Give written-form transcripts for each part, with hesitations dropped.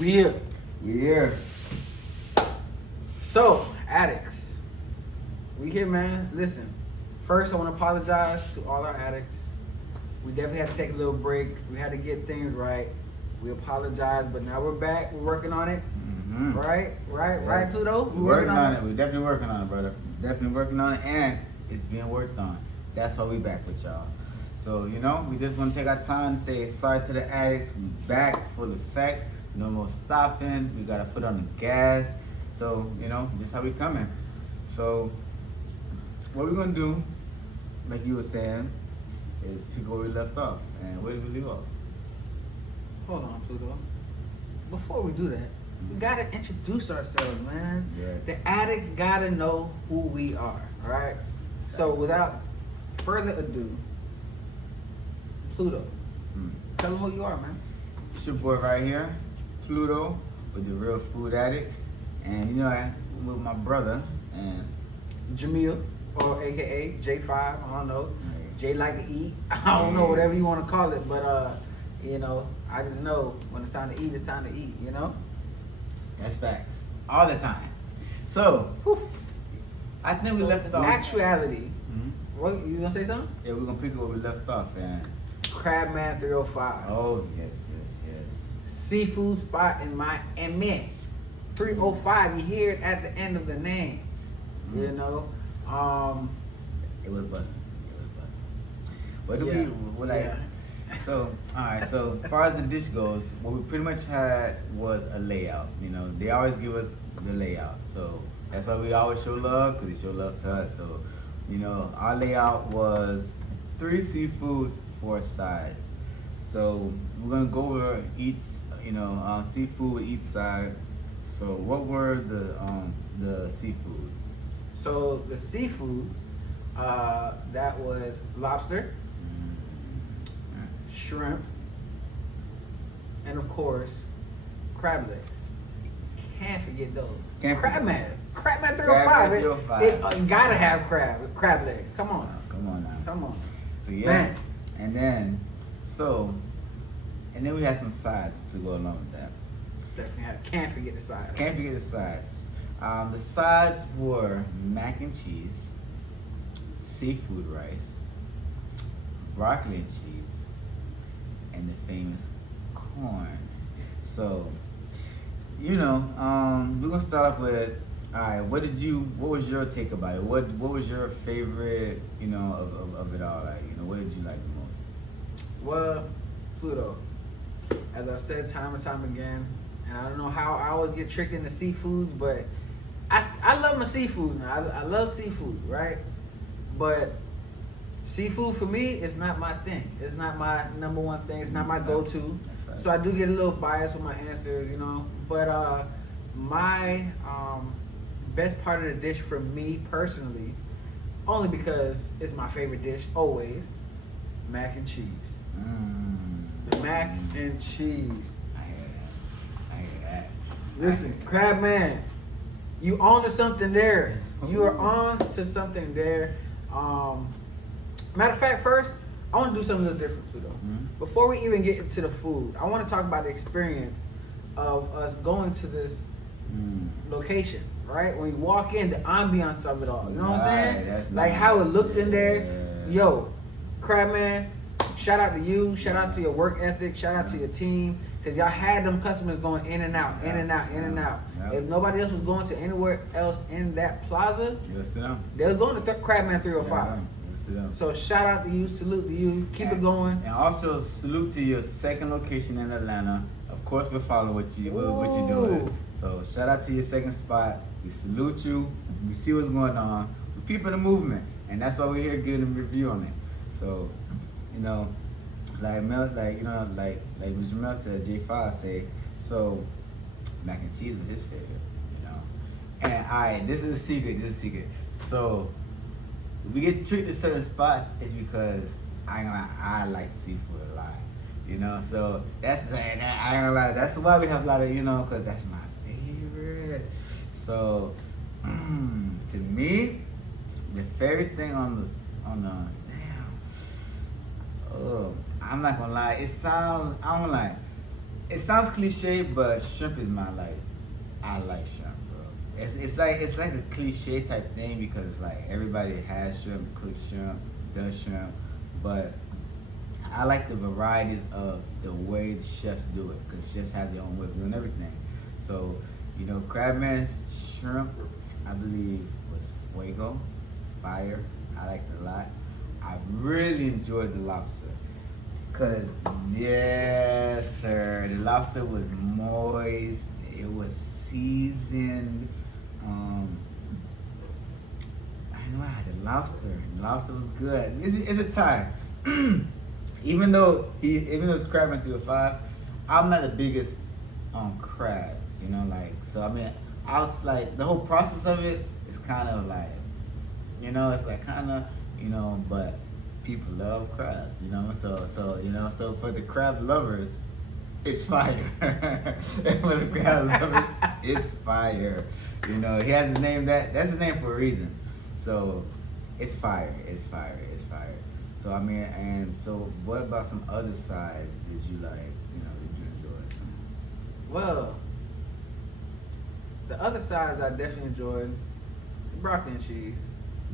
We here. We here. So, addicts. We here, man. Listen, first I want to apologize to all our addicts. We definitely had to take a little break. We had to get things right. We apologize, but now we're back. We're working on it. Mm-hmm. Right, Pluto? We're working on it. We're definitely working on it, brother. Definitely working on it, and it's being worked on. That's why we back with y'all. So, we just want to take our time to say sorry to the addicts. We back full effect. No more stopping. We got our foot on the gas. So, this how we coming. So, what we're going to do, like you were saying, is pick where we left off. And where did we leave off? Hold on, Pluto. Before we do that, we gotta introduce ourselves, man. Yeah. The addicts gotta know who we are, alright? So without further ado, Pluto, tell them who you are, man. It's your boy right here, Pluto, with the Real Food Addicts. And I'm with my brother and Jamil, or AKA J5, I don't know. J like to eat. I don't know, whatever you want to call it, but I just know when it's time to eat, it's time to eat, That's facts. All the time. So, I think we left off. In actuality, what, you gonna say something? Yeah, we're gonna pick up where we left off, and Crabman305. oh, yes. Seafood spot in Miami. 305, you hear it at the end of the name. Mm-hmm. It was buzzing. What do So, alright, so as far as the dish goes, what we pretty much had was a layout. They always give us the layout. So that's why we always show love, because they show love to us. So, our layout was 3 seafoods, 4 sides. So we're gonna go over each, seafood each side. So what were the seafoods? So the seafoods, that was lobster, shrimp, and of course, crab legs. Can't forget those. Crabman305. It gotta have crab legs. Come on now. So yeah, man. And then we had some sides to go along with that. Definitely can't forget the sides. Can't forget the sides. The sides were mac and cheese, seafood rice, broccoli and cheese, and the famous corn. So, we're gonna start off with, alright, what was your take about it? What was your favorite, of it all? Like, what did you like the most? Well, Pluto, as I've said time and time again, and I don't know how I would get tricked into seafoods, but I love my seafoods now. I love seafood, right? But seafood for me is not my thing. It's not my number one thing. It's not my go-to. So I do get a little biased with my answers, But my best part of the dish for me personally, only because it's my favorite dish always, mac and cheese. The mac and cheese. I hear that. Listen, Crabman, you on to something there. You are on to something there. Matter of fact, first, I want to do something a little different too, though. Before we even get into the food, I want to talk about the experience of us going to this location, right? When you walk in, the ambiance of it all. You know what I'm saying? That's like nice. how it looked in there. Yo, Crabman, shout out to you. Shout out to your work ethic. Shout out to your team. Because y'all had them customers going in and out, in and out. Yep. If nobody else was going to anywhere else in that plaza, they was going to Crabman305. So shout out to you, salute to you, keep it going. And also salute to your second location in Atlanta. Of course, we'll follow what you're doing. So shout out to your second spot. We salute you. We see what's going on. We peeping the movement, and that's why we're here giving a review on it. So, like Jamel said, J5 say, so mac and cheese is his favorite, And this is a secret. So we get treated to certain spots is because I like seafood a lot, So that's I ain't gonna lie. That's why we have a lot of because that's my favorite. So to me, the favorite thing on the I'm not gonna lie. I don't like. it sounds cliche, but shrimp is my like. I like shrimp, bro. It's like a cliche type thing because like everybody has shrimp, cooks shrimp, does shrimp, but I like the varieties of the way the chefs do it because chefs have their own way of doing everything. So, you know, Crabman's shrimp, I believe, was fuego, fire. I liked it a lot. I really enjoyed the lobster. Cause yes, sir, the lobster was moist. It was seasoned. I know I had the lobster. The lobster was good. It's a tie. even though it's Crabman305, I'm not the biggest on crabs. You know, like so. I mean, I was like the whole process of it is kind of like, you know, it's like kind of, you know, but people love crab, you know, so you know, so for the crab lovers, it's fire. For the crab lovers, it's fire. You know, he has his name that's his name for a reason. So it's fire, it's fire, it's fire. So I mean, and so what about some other sides did you like, you know, did you enjoy? Well, the other sides I definitely enjoyed broccoli and cheese.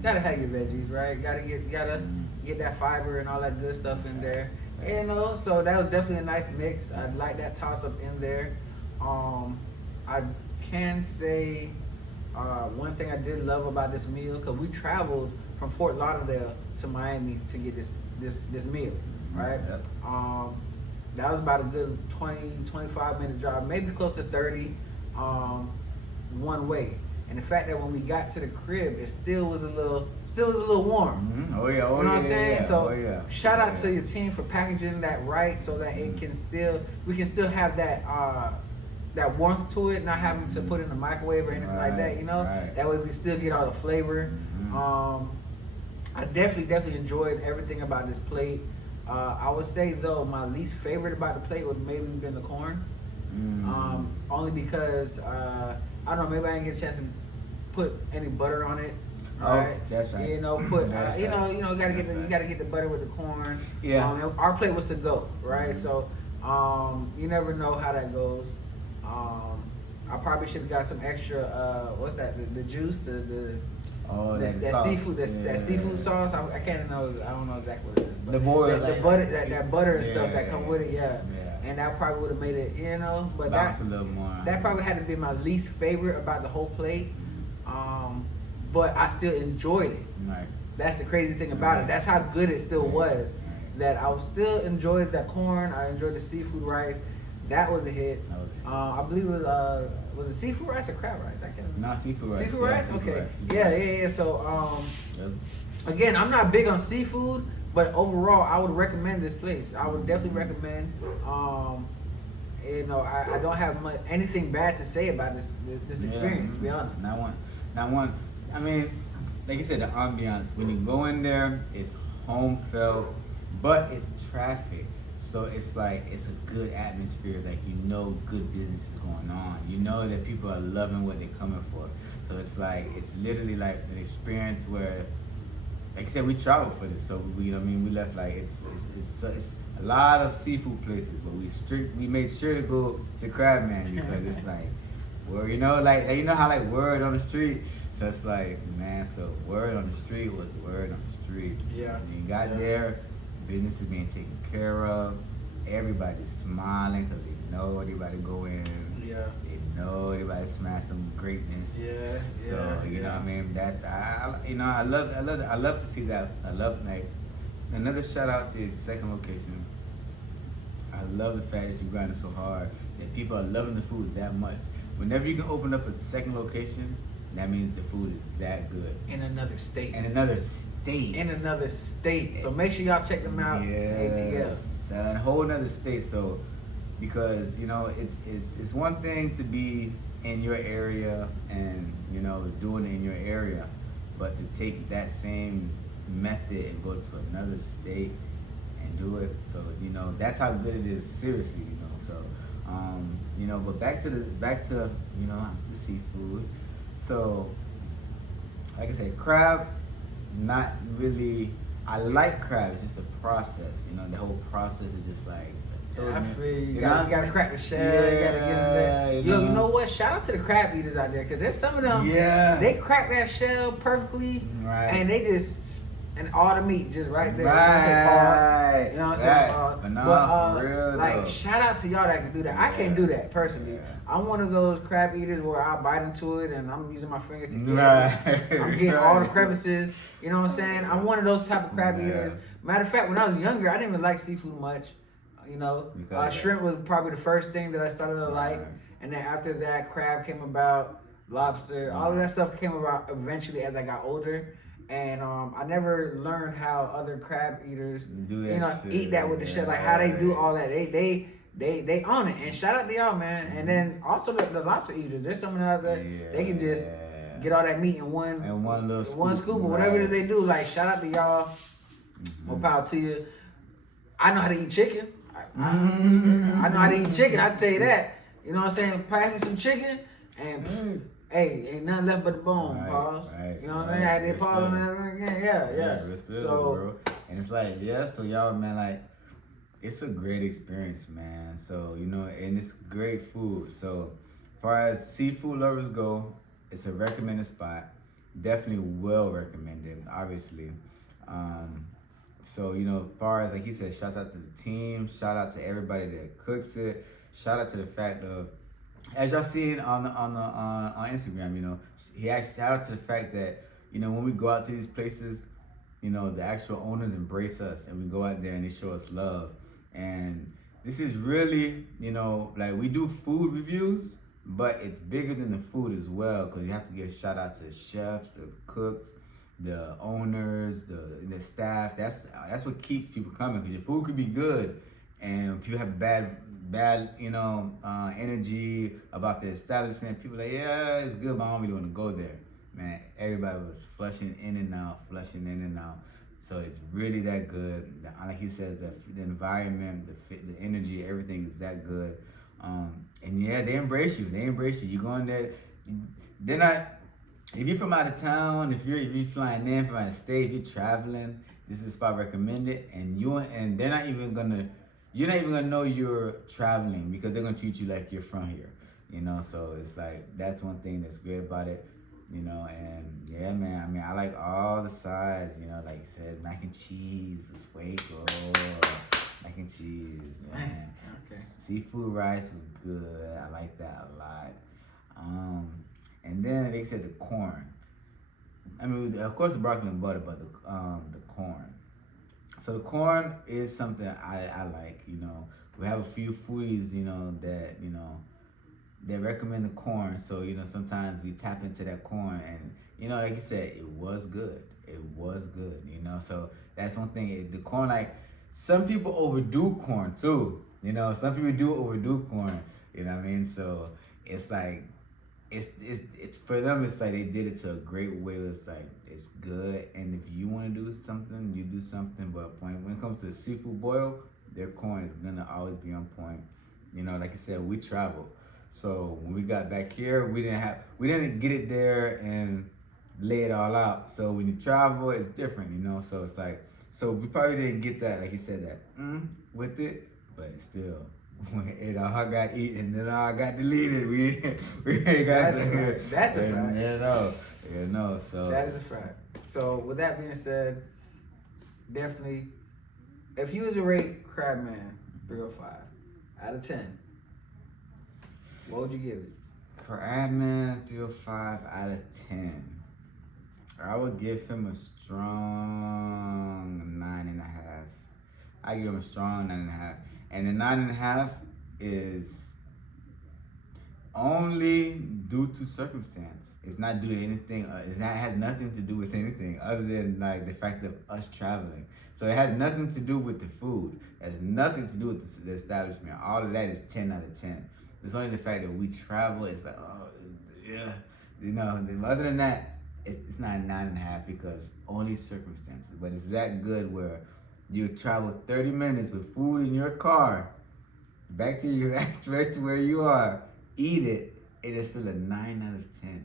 Gotta have your veggies, right? Gotta get that fiber and all that good stuff in there. You know, so that was definitely a nice mix. I like that toss up in there. I can say one thing I did love about this meal, because we traveled from Fort Lauderdale to Miami to get this meal, right? Yep. That was about a good 20-25 minute drive, maybe close to 30 one way. And the fact that when we got to the crib, it still was a little warm. Mm-hmm. Oh yeah, you know what I'm saying? Yeah. So shout out to your team for packaging that right, so that it can we can still have that warmth to it, not having to put it in the microwave or anything like that. You know, that way we can still get all the flavor. I definitely enjoyed everything about this plate. I would say though, my least favorite about the plate would maybe been the corn. Only because I don't know, maybe I didn't get a chance to put any butter on it. Right? Oh, that's right. You know, you know, gotta get the butter with the corn. Yeah. Our plate was to go, right? So, you never know how that goes. I probably should have got some extra. What's that? The juice, that seafood, that seafood sauce. I can't know. I don't know exactly what it is. But the butter, that butter and stuff that come with it. Yeah. And that probably would have made it, you know, but that's a little more. That probably had to be my least favorite about the whole plate. But I still enjoyed it. Right. That's the crazy thing about it. That's how good it still was. That I was still enjoyed that corn. I enjoyed the seafood rice. That was a hit. I believe it was it seafood rice or crab rice? I can't remember. No, seafood rice. Seafood rice? Okay. Yeah. So again, I'm not big on seafood, but overall, I would recommend this place. I would definitely recommend. You know, I don't have anything bad to say about this experience. To be honest. Not one. I mean, like you said, the ambiance. When you go in there, it's home felt, but it's traffic. So it's like, it's a good atmosphere. Like, you know, good business is going on. You know that people are loving what they're coming for. So it's like, it's literally like an experience where, like I said, we traveled for this. So we, you know what I mean? We left like, it's a lot of seafood places, but we made sure to go to Crabman because it's like, where, you know, like, you know how like word on the street. So it's like, man, so word on the street was word on the street. Yeah. And you got there, business is being taken care of. Everybody's smiling because they know everybody go in. Yeah. They know everybody smash some greatness. Yeah. So you know what I mean. That's I love to see that. I love, like, another shout out to your second location. I love the fact that you grinding so hard that people are loving the food that much. Whenever you can open up a second location, that means the food is that good. In another state. So make sure y'all check them out. ATL. So in a whole nother state. So because, you know, it's one thing to be in your area and, you know, doing it in your area, but to take that same method and go to another state and do it. So, you know, that's how good it is, seriously, you know. So you know, but back to you know, the seafood. So, like I said, crab, not really. I like crab. It's just a process. You know, the whole process is just like told I me. feel you. You know? gotta crack the shell. You gotta get in there. Yeah, You know what? Shout out to the crab eaters out there, because there's some of them. Yeah. They crack that shell perfectly, Right. and they just and all the meat just right there. Right. You know what I'm saying? Right. But nah, for real, like though. shout out to y'all that can do that. I can't do that personally. Yeah. I'm one of those crab eaters where I bite into it and I'm using my fingers to get Right. I'm getting all the crevices. You know what I'm saying? I'm one of those type of crab eaters. Matter of fact, when I was younger, I didn't even like seafood much. You know, shrimp was probably the first thing that I started to like, and then after that, crab came about, lobster, all of that stuff came about eventually as I got older. And I never learned how other crab eaters, eat that with the shell, like how they do all that. They own it, and shout out to y'all, man. And then also the lobster eaters. There's some out there they can just get all that meat in one little scoop or whatever it is they do. Like shout out to y'all. More power to you. I know how to eat chicken. I know how to eat chicken. I tell you that. You know what I'm saying? Pass me some chicken and. Hey, ain't nothing left but the bone, pause. You know what I mean? I did pause on that again. Yeah. So, bro. And it's like, so y'all, man, like, it's a great experience, man. So, and it's great food. So, as far as seafood lovers go, it's a recommended spot. Definitely well recommended, obviously. So, as far as, like he said, shout out to the team. Shout out to everybody that cooks it. Shout out to the fact of, as y'all seen on Instagram, he actually shout out to the fact that, when we go out to these places, the actual owners embrace us and we go out there and they show us love. And this is really, like we do food reviews, but it's bigger than the food as well, because you have to give a shout out to the chefs, the cooks, the owners, the staff. That's what keeps people coming, because your food could be good and people have bad energy about the establishment. People like, yeah, it's good, but I don't really want to go there. Man, everybody was flushing in and out. So it's really that good. Like he says, the environment, the energy, everything is that good. And yeah, they embrace you. You go in there. They're not. If you're from out of town, if you're flying in from out of state, if you're traveling, this is a spot recommended. And they're not even gonna. You're not even gonna know you're traveling, because they're gonna treat you like you're from here, So it's like, that's one thing that's great about it, And yeah, man. I mean, I like all the sides, Like you said, mac and cheese was fuego. Mac and cheese, man. Okay. Seafood rice was good. I like that a lot. And then they said the corn. I mean, of course the broccoli and butter, but the corn. So the corn is something I like, We have a few foodies, that recommend the corn. So, sometimes we tap into that corn and, like you said, it was good. So that's one thing. The corn, like, some people overdo corn too, Some people do overdo corn, you know what I mean? So it's like, it's for them, it's like they did it to a great way. It's like, it's good, and if you want to do something, you do something. But when it comes to the seafood boil, their corn is gonna always be on point. Like I said, we travel, so when we got back here, we didn't get it there and lay it all out. So when you travel, it's different, So it's like, so we probably didn't get that, like you said, that with it, but still. It all got eaten, and it all got deleted. We ain't got That's a fact. So that is a fact. So with that being said, definitely, if you was to rate Crabman305 out of 10, what would you give it? Crabman305 out of 10. I would give him a strong 9.5. I give him a strong 9.5. And the 9.5 is only due to circumstance. It's not due to anything. It has nothing to do with anything other than like the fact of us traveling. So it has nothing to do with the food. It has nothing to do with the establishment. All of that is 10 out of 10. It's only the fact that we travel. It's like, Other than that, it's not a 9.5 because only circumstances. But it's that good where you travel 30 minutes with food in your car, back to where you are, eat it, it is still a 9 out of 10.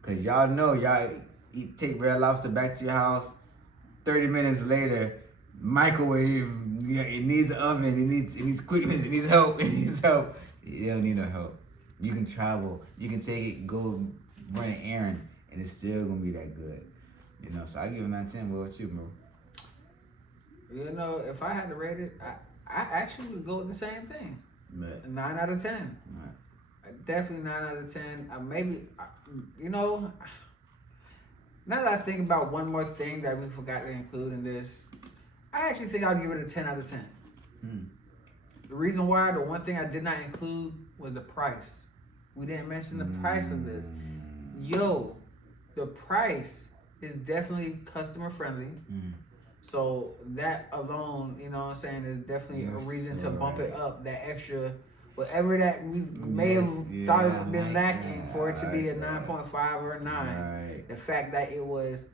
Cause y'all take Red Lobster back to your house, 30 minutes later, microwave. Yeah, it needs an oven. It needs quickness. It needs help. It needs help. You don't need no help. You can travel. You can take it, go run an errand, and it's still gonna be that good. You know, so I give it 9 10. What about you, bro? You know, if I had to rate it, I actually would go with the same thing. But, 9 out of 10. right. Definitely 9 out of 10. Maybe, you know, now that I think about one more thing that we forgot to include in this, I actually think I'll give it a 10 out of 10. The reason why, the one thing I did not include was the price. We didn't mention the price of this. Yo, the price is definitely customer friendly. So that alone, you know what I'm saying, is definitely a reason to bump it up. That extra, whatever that we may have thought it had been lacking for it to be a 9.5 or a 9. Right. The fact that it was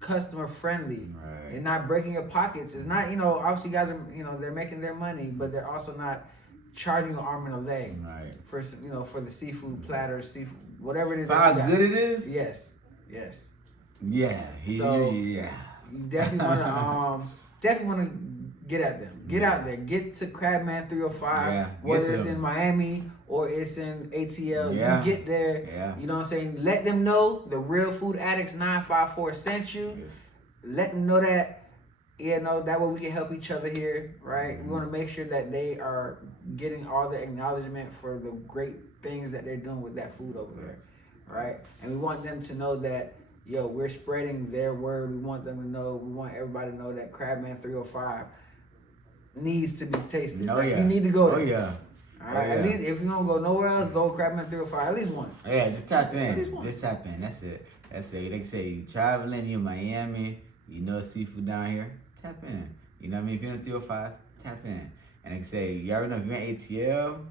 customer friendly Right. and not breaking your pockets. It's not, you know, obviously guys are, you know, they're making their money, but they're also not charging you an arm and a leg for, you know, for the seafood platter, seafood, whatever it is. For how good it is? Yes. Yeah. You definitely want to get at them. Get out there. Get to Crabman305. Whether it's in Miami or it's in ATL, you get there. You know what I'm saying? Let them know the real food addicts 954 sent you. Let them know that, you know, that way we can help each other here, right? We want to make sure that they are getting all the acknowledgement for the great things that they're doing with that food over there, right? And we want them to know that, yo, we're spreading their word. We want them to know, we want everybody to know that Crabman305 needs to be tasted. You need to go there. All right, at least if you don't go nowhere else, go Crabman305 at least once. Yeah, just tap in. Just tap in. That's it. Like I say, you traveling, you in Miami, you know seafood down here, tap in. You know what I mean? If you're in 305, tap in. And like I say, you already know if you're in ATL,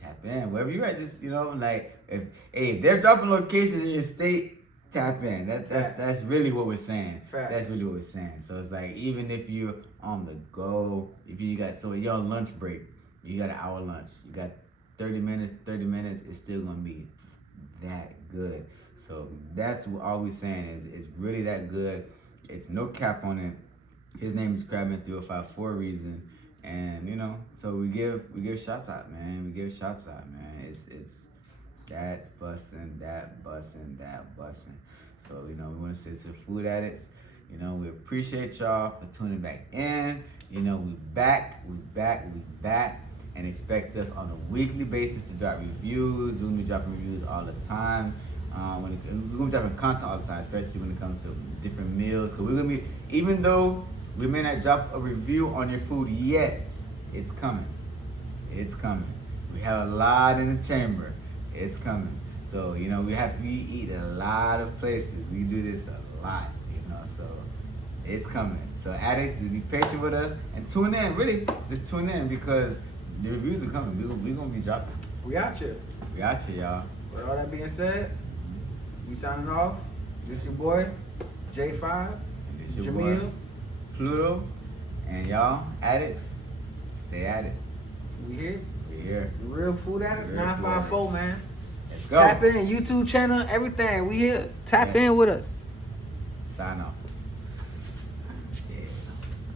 tap in. Wherever you're at, just, you know, like, if they're dropping locations in your state, tap in. That's really what we're saying. That's really what we're saying. So it's like, even if you're on the go, if you got, so you're on lunch break, you got an hour lunch, you got 30 minutes, it's still gonna be that good. So that's what all we're saying is it's really that good. It's no cap on it. His name is Crabman305 for a reason. And, you know, so we give shots out, man. We give shots out, man. It's that bussin'. So, you know, we want to say to the food addicts, you know, we appreciate y'all for tuning back in. You know, we back, and expect us on a weekly basis to drop reviews. We're gonna be dropping reviews all the time. We're gonna be dropping content all the time, especially when it comes to different meals. Cause we're gonna be, even though we may not drop a review on your food yet, it's coming. It's coming. We have a lot in the chamber. It's coming. So, you know, we eat at a lot of places. We do this a lot, you know, so it's coming. So addicts, just be patient with us and tune in, really. Just tune in because the reviews are coming. We're gonna be dropping. We out here. We out here, y'all. With all that being said, we signing off. This your boy, J5. And this your Jamil. boy, Pluto. And y'all, addicts, stay at it. We here. We here. The real food addicts, 954, man. Let's go. Tap in, YouTube channel, everything. We here. Tap in with us. Sign off.